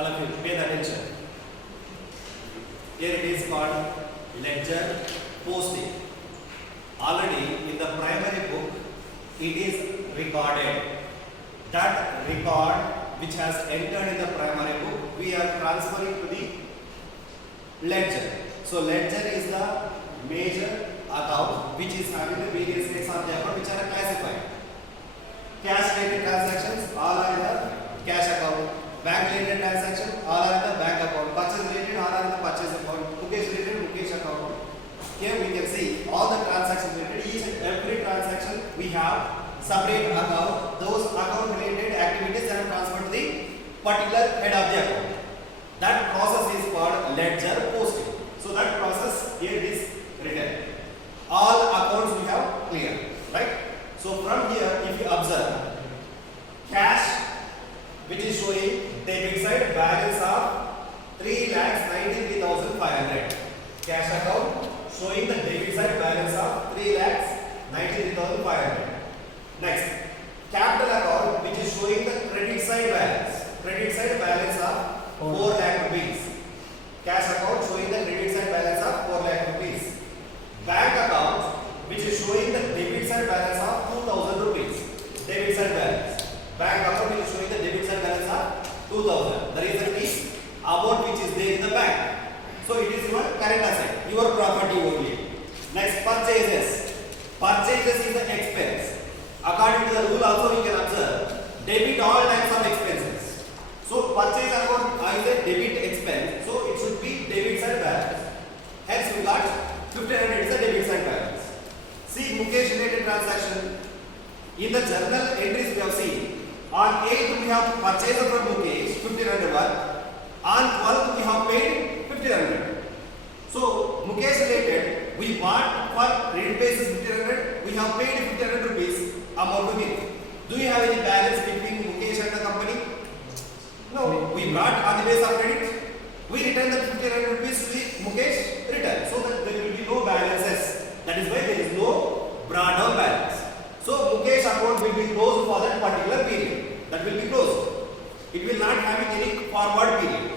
all of you pay attention. Here it is called ledger posting. Already in the primary book it is recorded. That record which has entered in the primary book we are transferring to the ledger. So ledger is the major account which is having the various rates of the account which are classified. Cash related transactions all are in the cash account. Bank related transaction all are in the bank account. Purchase related all are in the purchase account. Mukesh related Mukesh account. Here we can see all the transactions related. Each and every transaction we have separate account. Those account related activities are transferred to the particular head of the account. That process is called ledger posting. So that process here is written. All accounts we have clear, right? So from here, if you observe, cash which is showing debit side balance of 3,93,500. Cash account showing the debit side balance of 3,93,500. Next, capital account which is showing the credit side balance. Credit side balance of 4 lakh rupees. Cash account showing the credit side balance of 4 lakh rupees. Bank account which is showing the debit side balance of 2,000 rupees. Debit side balance. Bank account which is showing the debit side balance of 2,000. The reason is amount which is there in the bank. So it is your current asset, your property only. Next, purchases. Purchases is the expense. According to the rule also we can observe debit all types of expenses. So purchase account is a debit expense. So it should be debit side balance. Hence we got 1,500 is a debit side balance. See Mukesh related transaction. In the journal entries we have seen, on 8th we have purchased from Mukesh 1,500 one. On 12th we have paid 1,500. So Mukesh related, we bought for credit basis 1,500. We have paid 1,500 rupees amount to him. Do you have any balance between Mukesh and the company? No. We brought on the base of credit. We return the 1,500 rupees to the Mukesh return. So that there will be no balances. That is why there is no brought down balance. So Mukesh account will be closed for that particular period. That will be closed. It will not have any forward period.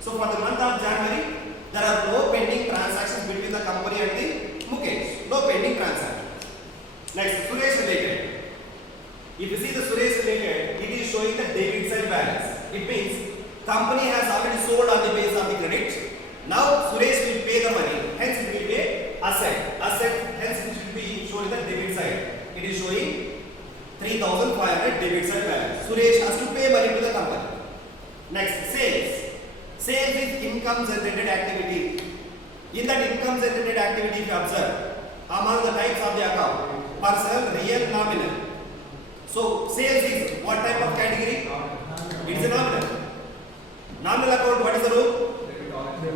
So for the month of January, there are no pending transactions between the company and the Mukesh. No pending transactions. Next, Suresh related. If you see the Suresh related, it is showing the debit side balance. It means company has already sold on the base of the credit. Now Suresh will pay the money. Hence it will be asset. Hence it will be showing the debit side. It is showing 3,500 debit side balance. Suresh has to pay money to the company. Next, sales. Sales is income generated activity. In that income generated activity, if you observe, among the types of the account, personal, real, nominal. So sales is what type of category? It is a nominal. Nominal account, what is the rule?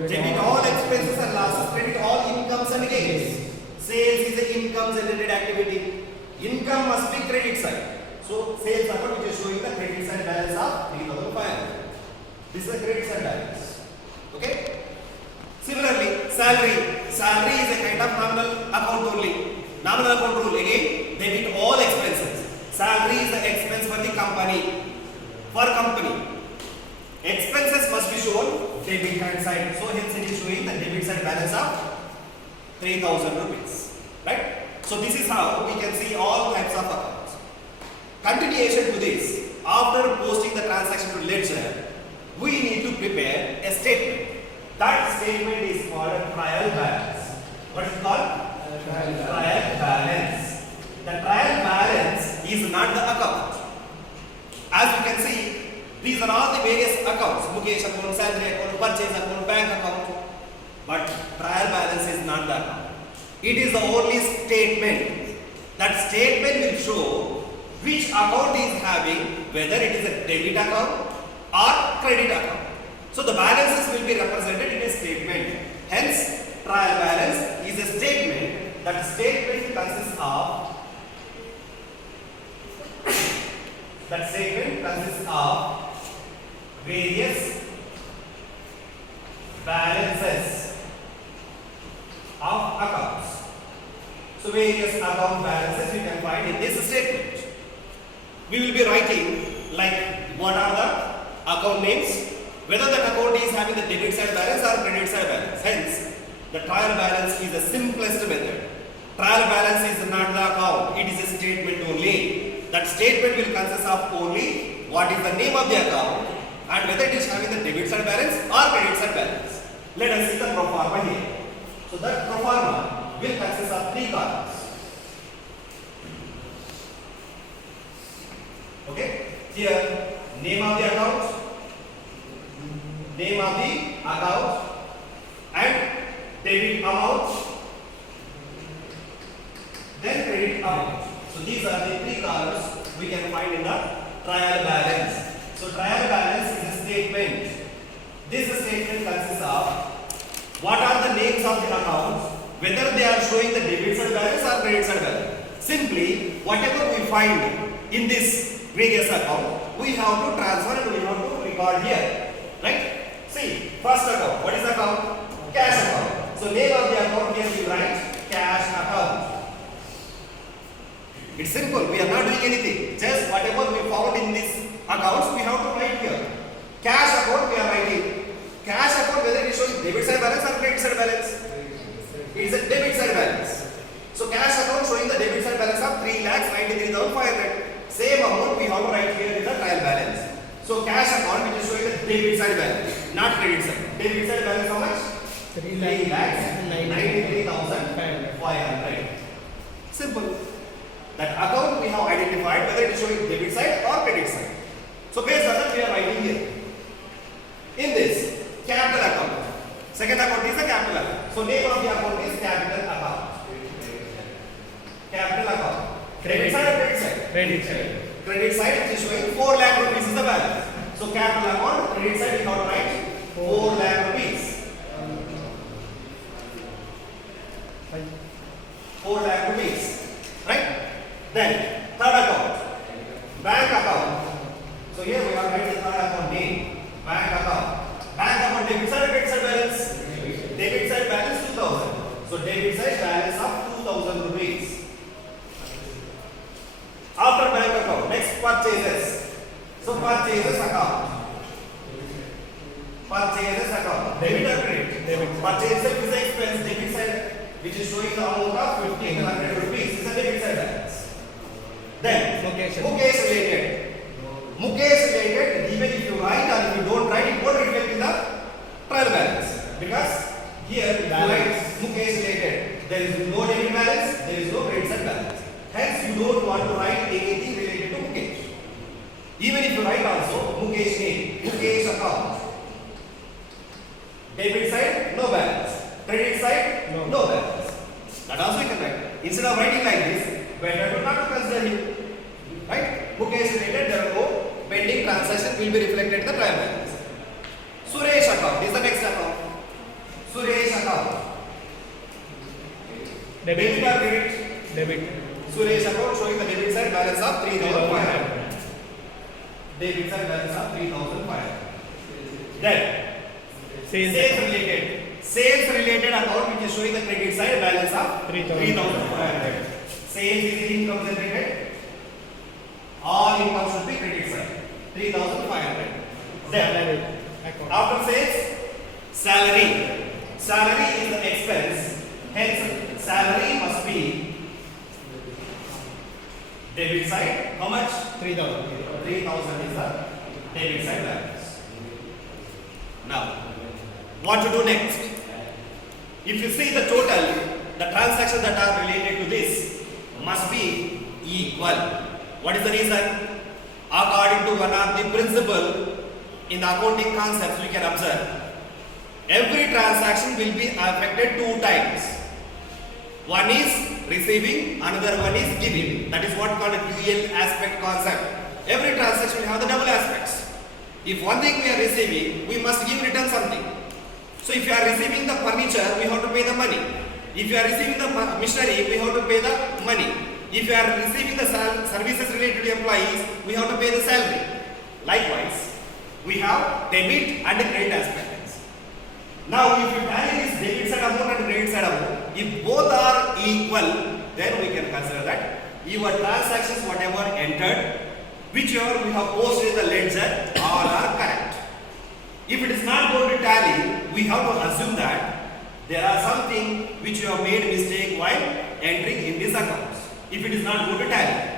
Debit all expenses and losses, credit all incomes and gains. Sales is the income generated activity. Income must be credit side. So sales account which is showing the credit side balance of 3,500. This is the credit side balance. Okay? Similarly, salary. Salary is a kind of nominal account only. Nominal account rule again, debit all expenses. Salary is the expense for the company. For company. Expenses must be shown debit hand side. So hence it is showing the debit side balance of 3,000 rupees. Right? So this is how we can see all types of accounts. Continuation to this, after posting the transaction to ledger, we need to prepare a statement. That statement is called a trial balance. What is it called? Trial balance. The trial balance is not the account. As you can see, these are all the various accounts. Mukesh account, salary account, purchase account, bank account. But trial balance is not the account. It is the only statement. That statement will show which account is having, whether it is a debit account or credit account. So the balances will be represented in a statement. Hence, trial balance is a statement. That statement consists of various balances of accounts. So various account balances you can find in this statement. We will be writing like what are the account names, whether that account is having the debit side balance or credit side balance. Hence, the trial balance is the simplest method. Trial balance is not the account, it is a statement only. That statement will consist of only what is the name of the account and whether it is having the debit side balance or credit side balance. Let us see the pro forma here. So that pro forma will consist of 3 columns. Okay, here name of the account, and debit amount, then credit amount. So these are the 3 columns we can find in the trial balance. So trial balance is a statement. This statement consists of what are the names of the accounts, whether they are showing the debit side balance or credit side balance. Simply, whatever we find in this previous account, we have to transfer and we have to record here. Right? See, first account. What is the account? Cash account. So name of the account here we write cash account. It's simple. We are not doing anything. Just whatever we found in this accounts, we have to write here. Cash account we are writing. Cash account whether it is showing debit side balance or credit side balance. It is a debit side balance. So cash account showing the debit side balance of 3,93,500. Same amount we have to write here in the trial balance. So cash account which is showing the debit side balance, not credit side. Debit side balance how much? 3,93,500. Simple. That account we have identified whether it is showing debit side or credit side. So based on that we are writing here. In this capital account, second account is the capital account. So name of the account is capital account. Capital account. Credit side or credit side? Credit side. Credit side which is showing 4 lakh rupees is the balance. So capital account, credit side we have to write 4 lakh rupees. 4 lakh rupees. Right? Then third account, bank account. So here we have written the third account name, bank account. Bank account debit side or credit side balance? Debit side balance 2000. So debit side balance of 2000 rupees. After bank account, next purchases. So purchases account. Purchases account. Debit or credit? Debit. Purchases is the expense. Debit side which is showing the amount of 1500 rupees is a debit side balance. Then Mukesh related. Mukesh related, even if you write or if you don't write, it won't reflect in the trial balance. Because here if you write Mukesh related, there is no debit balance, there is no credit side balance. Hence you don't want to write anything related to Mukesh. Even if you write also Mukesh name, Mukesh account. Debit side, no balance. Credit side, no balance. That also you can write. Instead of writing like this, better to not consider him. Right? Mukesh related, there are no pending transaction will be reflected in the trial balance. Suresh account is the next account. Suresh account. Debit or credit? Debit. Suresh account showing the debit side balance of 3,500. Debit side balance of 3,500. Then sales related. Sales related account which is showing the credit side balance of 3,500. Sales is income generated. All income should be credit side. 3,500. Then after sales, salary. Salary is the expense. Hence, salary must be debit side. How much? 3,000. 3,000 is the debit side balance. Now, what to do next? If you see the total, the transactions that are related to this must be equal. What is the reason? According to one of the principle in the accounting concepts, we can observe every transaction will be affected 2 times. One is receiving, another one is giving. That is what called a dual aspect concept. Every transaction will have the double aspects. If one thing we are receiving, we must give return something. So if you are receiving the furniture, we have to pay the money. If you are receiving the machinery, we have to pay the money. If you are receiving the services related to employees, we have to pay the salary. Likewise, we have debit and credit aspects. Now, if you tally this debit side amount and credit side amount, if both are equal, then we can consider that your transactions, whatever entered, whichever we have posted in the ledger, all are correct. If we have to assume that there are something which you have made mistake while entering in these accounts. If it is not go to tally,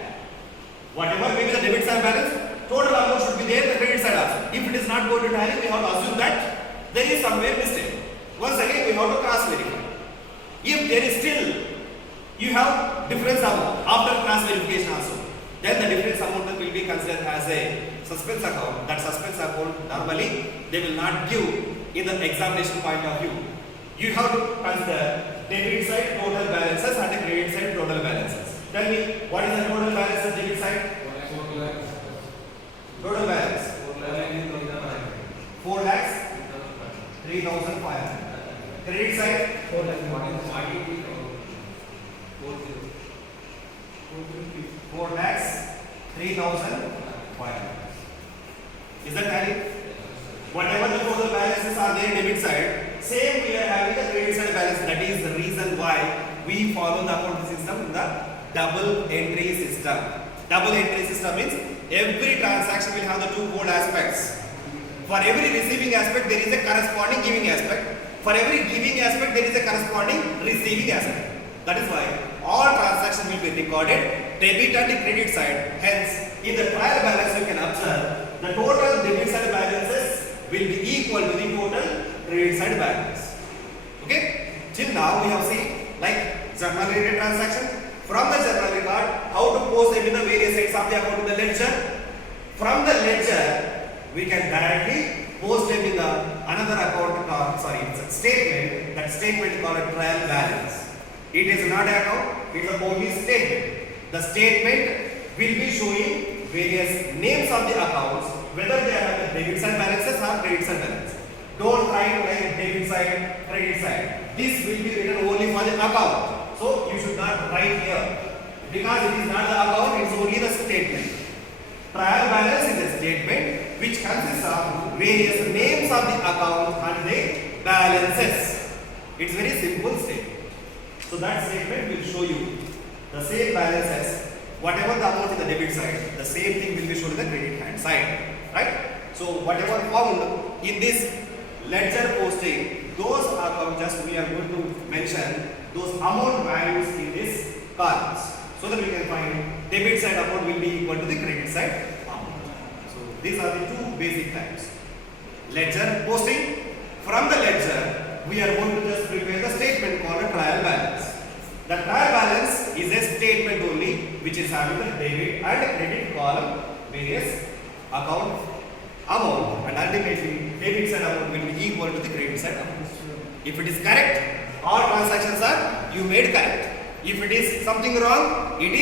whatever may be the debit side balance, total amount should be there in the credit side also. If it is not go to tally, we have to assume that there is somewhere mistake. Once again, we have to cross verify. If there is still you have difference amount after cross verification also, then the difference amount will be considered as a suspense account. That suspense account normally they will not give in the examination point of view. You have to consider debit side total balances and the credit side total balances. Tell me, what is the total balance of debit side? Total balance 4 lakhs 3,500. Credit side 4 lakhs 3,500. Is that tally? Whatever the total balances are there debit side, same we are having the credit side balance. That is the reason why we follow the accounting system in the double entry system. Double entry system means every transaction will have the two fold aspects. For every receiving aspect there is a corresponding giving aspect. For every giving aspect there is a corresponding receiving aspect. That is why all transactions will be recorded debit and credit side. Hence, in the trial balance you can observe the total debit side balances will be equal to the total credit side balance. Okay? Till now we have seen like journal related transaction. From the journal record, how to post them in the various sides of the account in the ledger. From the ledger, we can directly post them in the another account it's a statement. That statement called a trial balance. It is not an account, it is a only statement. The statement will be showing various names of the accounts, whether they are the debit side balances or credit side balances. Don't try to write debit side, credit side. This will be written only for the account. So you should not write here because it is not the account, it is only the statement. Trial balance is a statement which consists of various names of the account and the balances. It's very simple statement. So that statement will show you the same balances, whatever the amount in the debit side, the same thing will be shown in the credit hand side, right? So whatever found in this ledger posting, those accounts just we are going to mention those amount values in this columns, so that we can find debit side amount will be equal to the credit side amount. So these are the two basic types. Ledger posting. From the ledger, we are going to just prepare the statement called a trial balance. The trial balance is a statement only which is having the debit and credit column, various account amount, and ultimately debit side amount will be equal to the credit side amount. If it is correct, all transactions are you made correct. If it is something wrong, it is